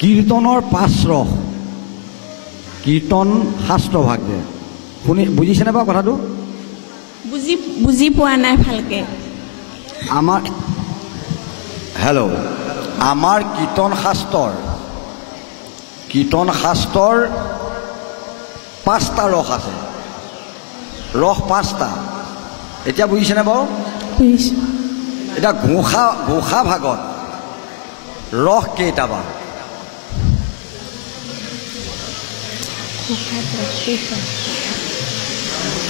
কীৰ্তনৰ 5 ৰস কীৰ্তন শাস্ত্ৰ ভাগ যে শুনি বুজিছেনে বাৰু কথাটো বুজি পোৱা নাই ভালকে আমাৰ হেল্ল' আমাৰ কীৰ্তন শাস্ত্ৰৰ 5টা ৰস আছে ৰস 5টা এতিয়া বুজিছেনে বাৰু এতিয়া ঘোষা ভাগত ৰস কেইটা বাৰু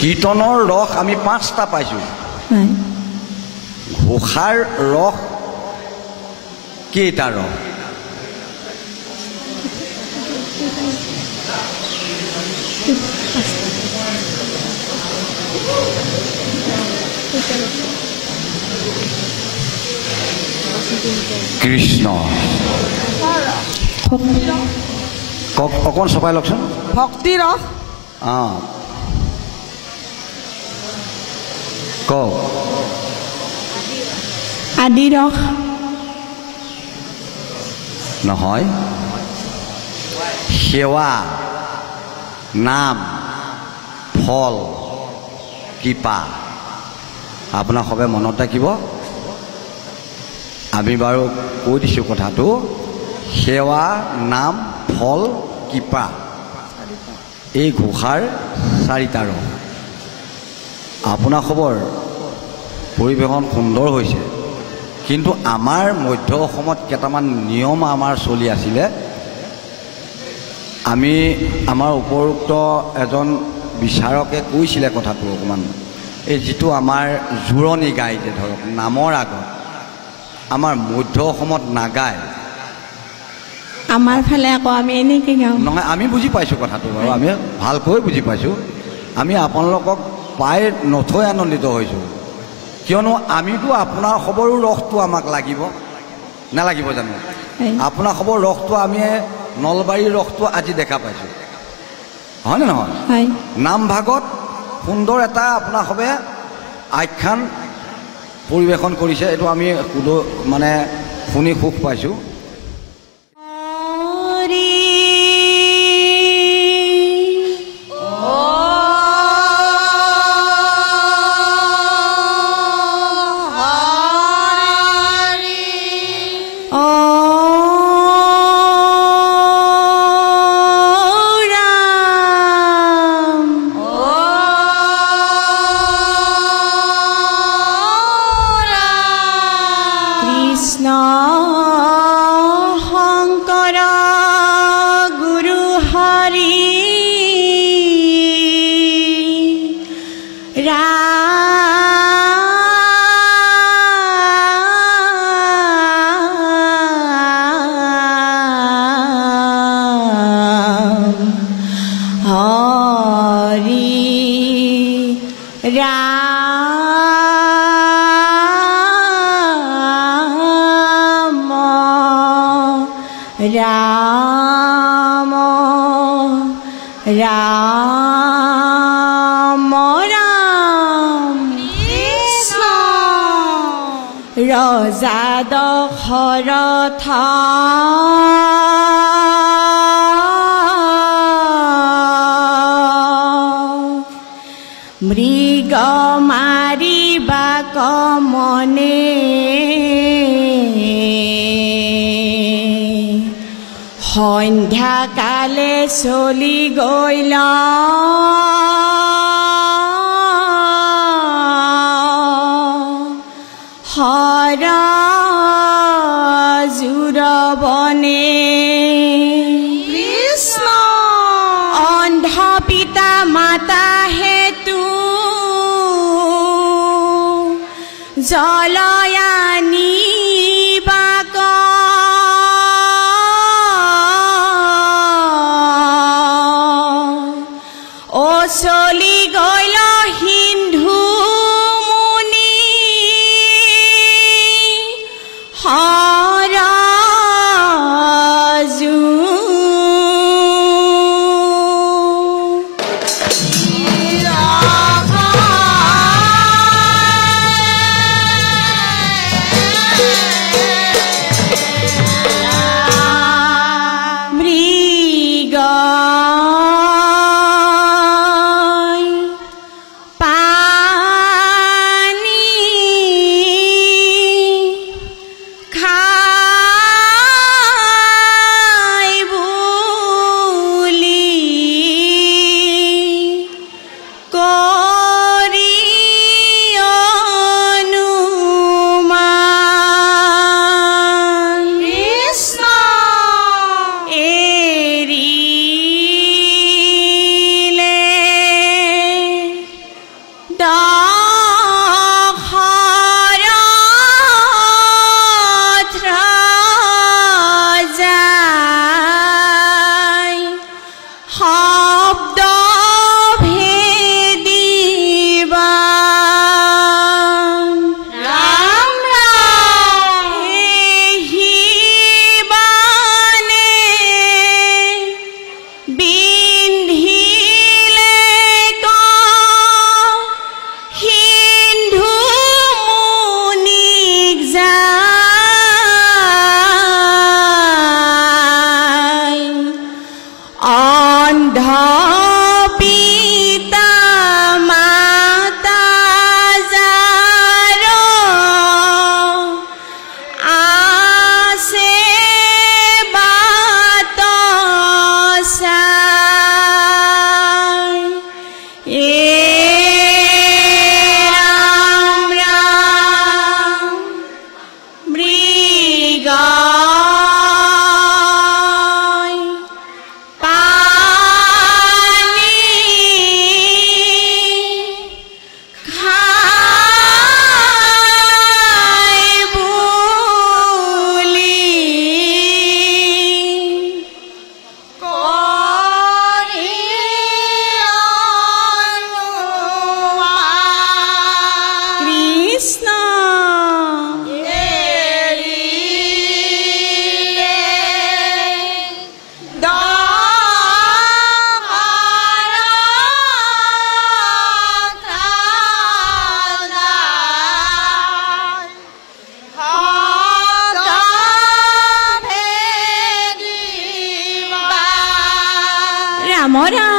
কীৰ্তনৰ ৰস আমি 5টা পাইছোঁ ঘোষাৰ ৰস কেইটা ৰস কৃষ্ণ অকণ চপাই লওকচোন ভক্তি ৰস কওক আদি ৰস নহয় সেৱা নাম ফল কৃপা আপোনাৰ সবে মনত ৰাখিব আমি বাৰু কৈ দিছোঁ কথাটো সেৱা নাম ফল কৃপা এই ঘোষাৰ 4টা ৰস আপোনাৰ খবৰ পৰিৱেশন সুন্দৰ হৈছে কিন্তু আমাৰ মধ্য অসমত কেইটামান নিয়ম আমাৰ চলি আছিলে আমি আমাৰ উপৰোক্ত এজন বিচাৰকে কৈছিলে কথাটো অকণমান এই যিটো আমাৰ জোৰণি গাই যে ধৰক নামৰ আগত আমাৰ মধ্য অসমত নাগায় আমাৰ ফালে আকৌ আমি এনেকৈ গাওঁ নহয় আমি বুজি পাইছোঁ কথাটো বাৰু আমি ভালকৈ বুজি পাইছোঁ আমি আপোনালোকক পাই নথৈ আনন্দিত হৈছোঁ কিয়নো আমিতো আপোনাৰ খবৰো ৰসটো আমাক লাগিব নালাগিব জানো আপোনাৰ খবৰ ৰসটো আমি নলবাৰীৰ ৰসটো আজি দেখা পাইছোঁ হয়নে নহয় নামভাগত সুন্দৰ এটা আপোনাৰ সবে আখ্যান পৰিৱেশন কৰিছে এইটো আমি মানে শুনি সুখ পাইছোঁ राम राम राम कृष्ण रजा दशरथ मृग मारिबा कमने सन्ध्या काले चली गइल हर जुरबने कृष्ण अंध पिता माता हेतु जलयानी चली गइल हिंदू मुनि हर ৰাম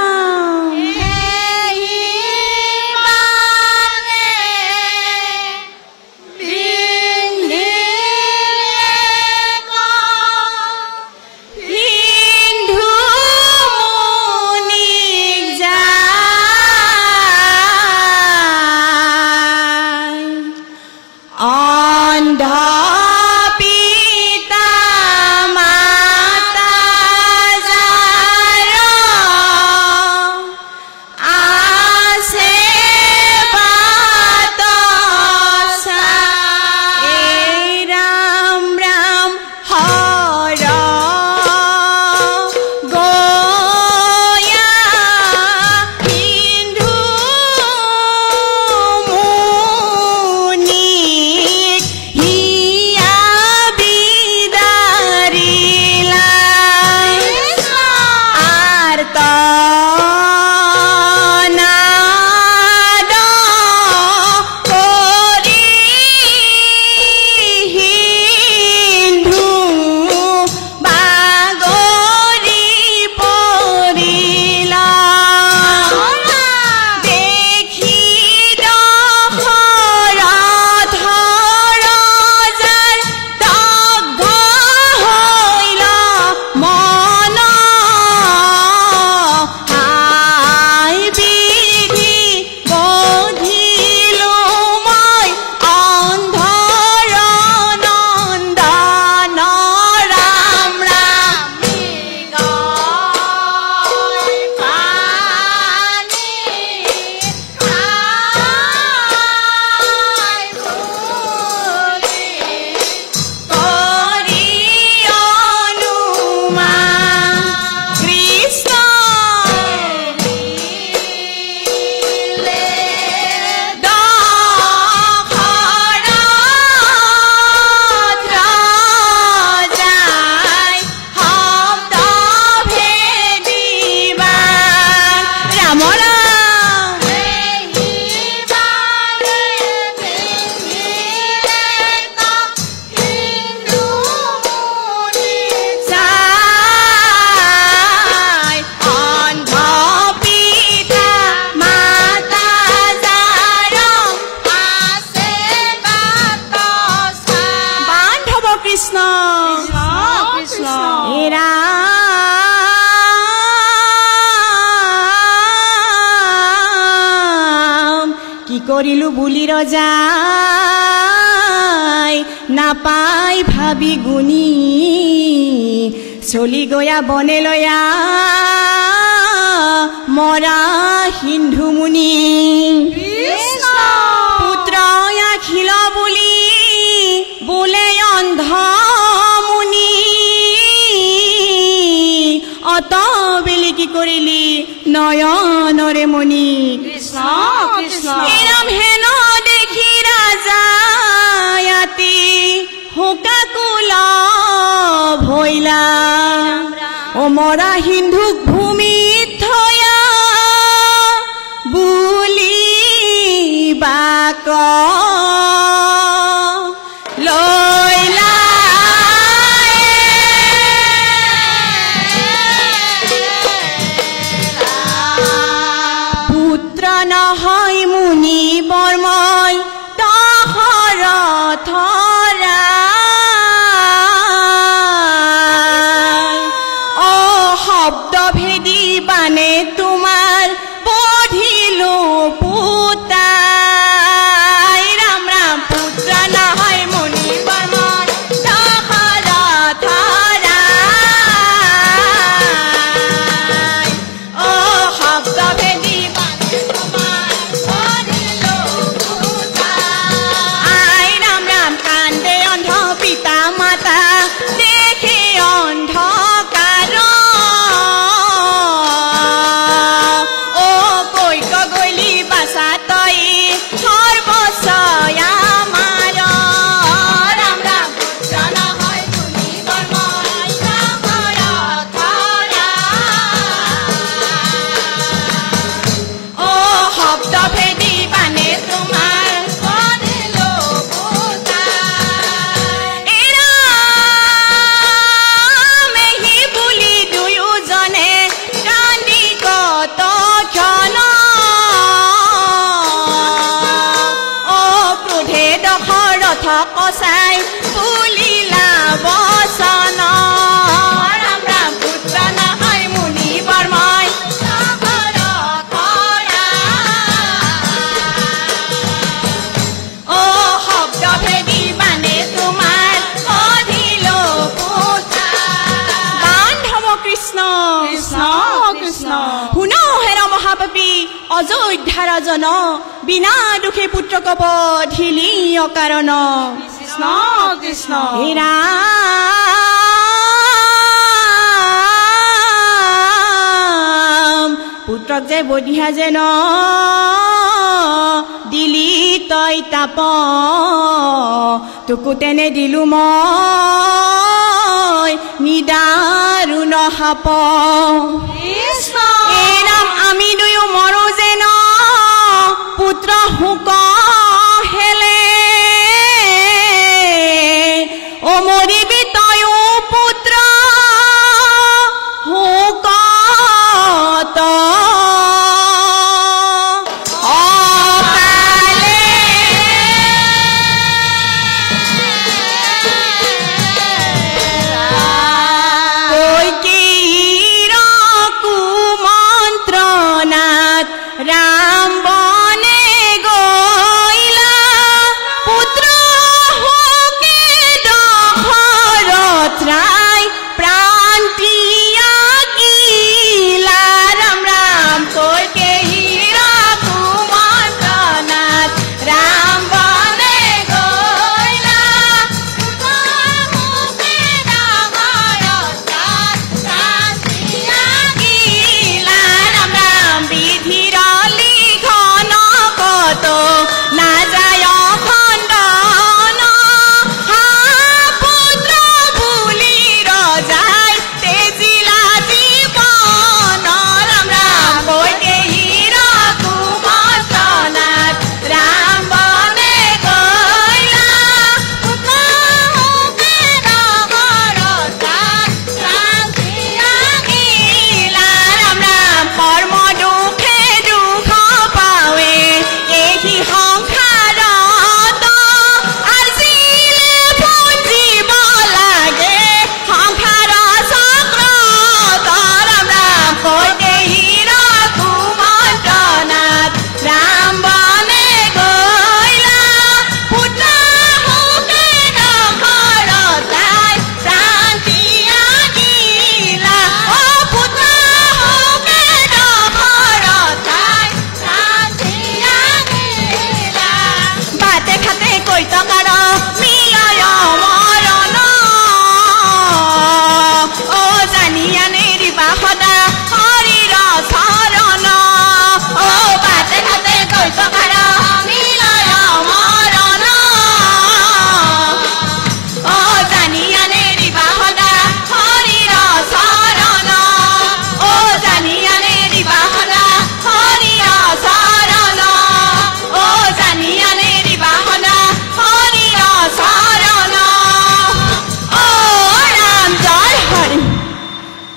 ৰাম কৰিলো বুলি ৰজাই নাপাই ভাবি গুণী চলি গয়া বনে লয়া মৰা সিন্ধু মুনি পুত্ৰ আখিল বুলি বোলে অন্ধ মুনি অত বেলি কি কৰিলি নয়নৰে মণি কৃষ্ণ কৃষ্ণ ৰাম হেন দেখি ৰাজায়াতি হোকাকুল ভৈলা ও মৰা সিন্ধুক ভূমিত থয়া বুলি বাক লৈলা পুত্ৰ নহয় মুনি বৰ্ময় দশৰথৰা অ শব্দ ভেদি কৃষ্ণ কৃষ্ণ শুন হেৰ মহাপাপী অযোধ্যাৰ জন বিনা দুখী পুত্ৰক পঠিলি অকাৰণ কৃষ্ণ কৃষ্ণ হেৰা পুত্ৰক যে বধিয়া যেন দিলি তই তাপ তোকো তেনে দিলো মই নিদাৰুণ সাপ কৃষ্ণ এই নাম আমি দুয়ো মৰো যেন পুত্ৰ শোক হেলে অ মৰিবি তয়ো পুত্ৰ শোক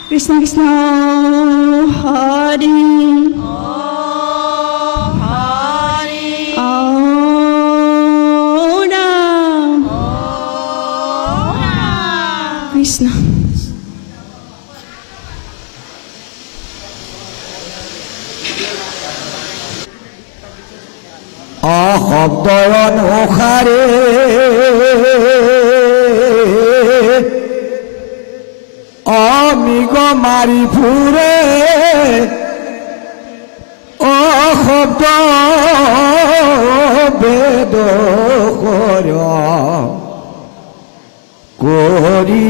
কৃষ্ণ কৃষ্ণ হৰি ৰাম কৃষ্ণ অশব্দৰ অনুসাৰে অমিগ মাৰি ফুৰে অশব্দ বেদ কৰি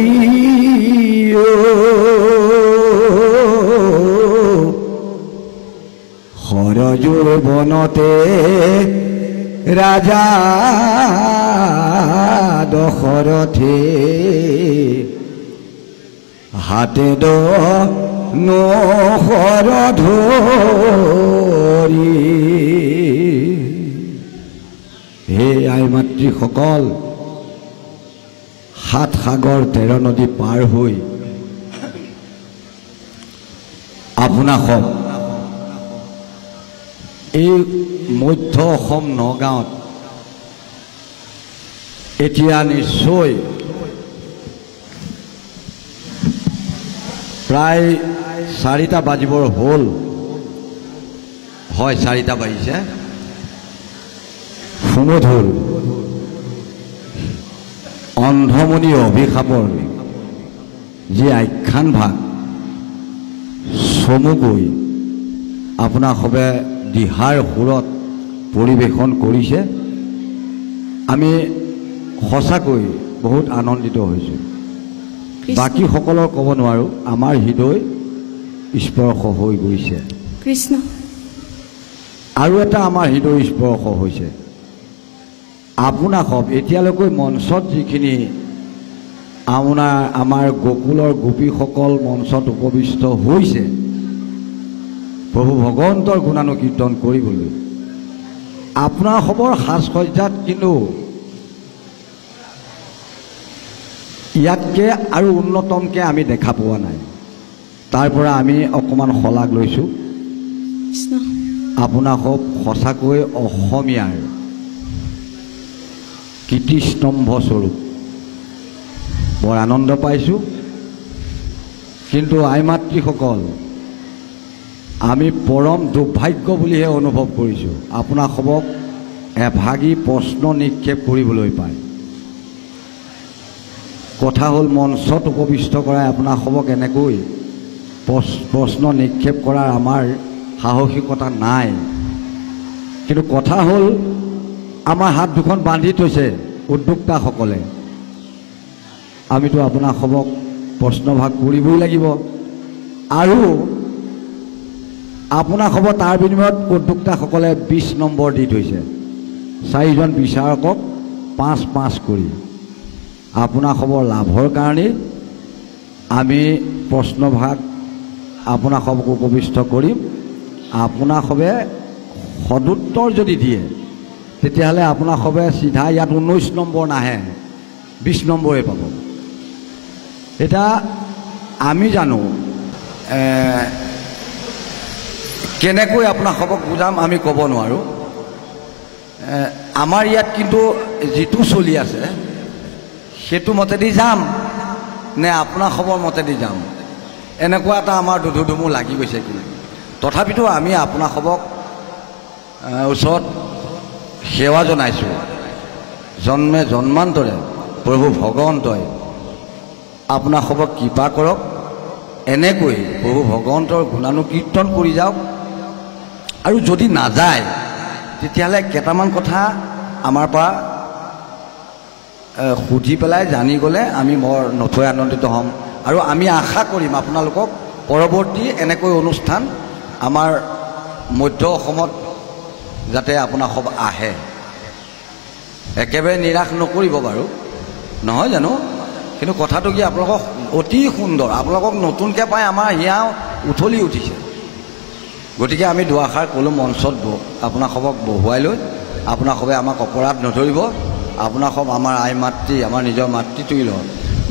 সৰজুৰ বনতে ৰাজা দশৰথে হাতে নহৰ ধৰি হে আই মাতৃসকল সাত সাগৰ 13 নদী পাৰ হৈ আপোনাসম এই মধ্য অসম নগাঁৱত এতিয়া নিশ্চয় প্ৰায় 4টা বাজিবৰ হ'ল হয় 4টা বাজিছে সুমধুৰ অন্ধমণি অভিশাপৰ যি আখ্যান ভাগ চমুকৈ আপোনাৰ সবে দিহাৰ সুৰত পৰিৱেশন কৰিছে। আমি সঁচাকৈ বহুত আনন্দিত হৈছোঁ। বাকী সকলৰ ক'ব নোৱাৰোঁ, আমাৰ হৃদয় স্পৰ্শ হৈ গৈছে। কৃষ্ণ আৰু এটা আমাৰ হৃদয় স্পৰ্শ হৈছে, আপোনাক এতিয়ালৈকে মঞ্চত যিখিনি আমাৰ গোকুলৰ গোপীসকল মঞ্চত উপবিষ্ট হৈছে প্ৰভু ভগৱন্তৰ গুণানুকীৰ্তন কৰিবলৈ, আপোনাৰ খবৰ সাজ সজ্জাত কিন্তু ইয়াতকৈ আৰু উন্নতমকৈ আমি দেখা পোৱা নাই। তাৰ পৰা আমি অকণমান শলাগ লৈছোঁ। কৃষ্ণ আপোনাক সঁচাকৈ অসমীয়াৰ কীৰ্তিস্তম্ভ স্বৰূপ বৰ আনন্দ পাইছোঁ। কিন্তু আই মাতৃসকল, আমি পৰম দুৰ্ভাগ্য বুলিহে অনুভৱ কৰিছোঁ আপোনাক সবক এভাগি প্ৰশ্ন নিক্ষেপ কৰিবলৈ পায়। কথা হ'ল মঞ্চত উপবিষ্ট কৰাই আপোনাক সবক এনেকৈ প্ৰশ্ন নিক্ষেপ কৰাৰ আমাৰ সাহসিকতা নাই। কিন্তু কথা হ'ল আমাৰ হাত দুখন বান্ধি থৈছে উদ্যোক্তাসকলে। আমিতো আপোনাক সবক প্ৰশ্নভাগ কৰিবই লাগিব। আৰু আপোনাক হ'ব তাৰ বিনিময়ত উদ্যোক্তাসকলে 20 নম্বৰ দি থৈছে, 4জন বিচাৰকক 5-5 কৰি। আপোনাক হ'ব লাভৰ কাৰণে আমি প্ৰশ্নভাগ আপোনাক সবক উপবিষ্ট কৰিম। আপোনাক সবে সদুত্তৰ যদি দিয়ে তেতিয়াহ'লে আপোনাক সবে চিধা ইয়াত 19 নম্বৰ নাহে, 20 নম্বৰে পাব। এতিয়া আমি জানো কেনেকৈ আপোনাক সবক বুজাম আমি ক'ব নোৱাৰোঁ। আমাৰ ইয়াত কিন্তু যিটো চলি আছে সেইটো মতেদি যাম নে আপোনাৰ খবৰ মতেদি যাম, এনেকুৱা এটা আমাৰ দুধুমু লাগি গৈছে। কি তথাপিতো আমি আপোনাৰ সবক ওচৰত সেৱা জনাইছোঁ। জন্মে জন্মান্তৰে প্ৰভু ভগৱন্তই আপোনাক সবক কৃপা কৰক। এনেকৈ প্ৰভু ভগৱন্তৰ গুণানুকীৰ্তন কৰি যাওক। আৰু যদি নাযায় তেতিয়াহ'লে কেইটামান কথা আমাৰ পৰা সুধি পেলাই জানি গ'লে আমি বৰ নথৈ আনন্দিত হ'ম। আৰু আমি আশা কৰিম আপোনালোকক পৰৱৰ্তী এনেকৈ অনুষ্ঠান আমাৰ মধ্য অসমত যাতে আপোনাক সব আহে। একেবাৰে নিৰাশ নকৰিব বাৰু, নহয় জানো? কিন্তু কথাটো কি, আপোনালোকক অতি সুন্দৰ, আপোনালোকক নতুনকৈ পাই আমাৰ হিয়া উঠলি উঠিছে। গতিকে আমি দুআষাৰ ক'লোঁ মঞ্চত আপোনাক সবক বহুৱাই লৈ আপোনাক সবে আমাক অপৰাধ নধৰিব। আপোনাক সব আমাৰ আই মাতৃ, আমাৰ নিজৰ মাতৃতুল্য।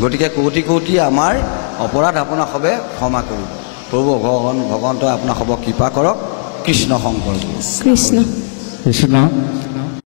গতিকে কৌটি কৌটি আমাৰ অপৰাধ আপোনাক সবে ক্ষমা কৰিব। প্ৰভু ভগৱন্তই আপোনাক সবক কৃপা কৰক। কৃষ্ণ শংকৰ কৃষ্ণ কৃষ্ণ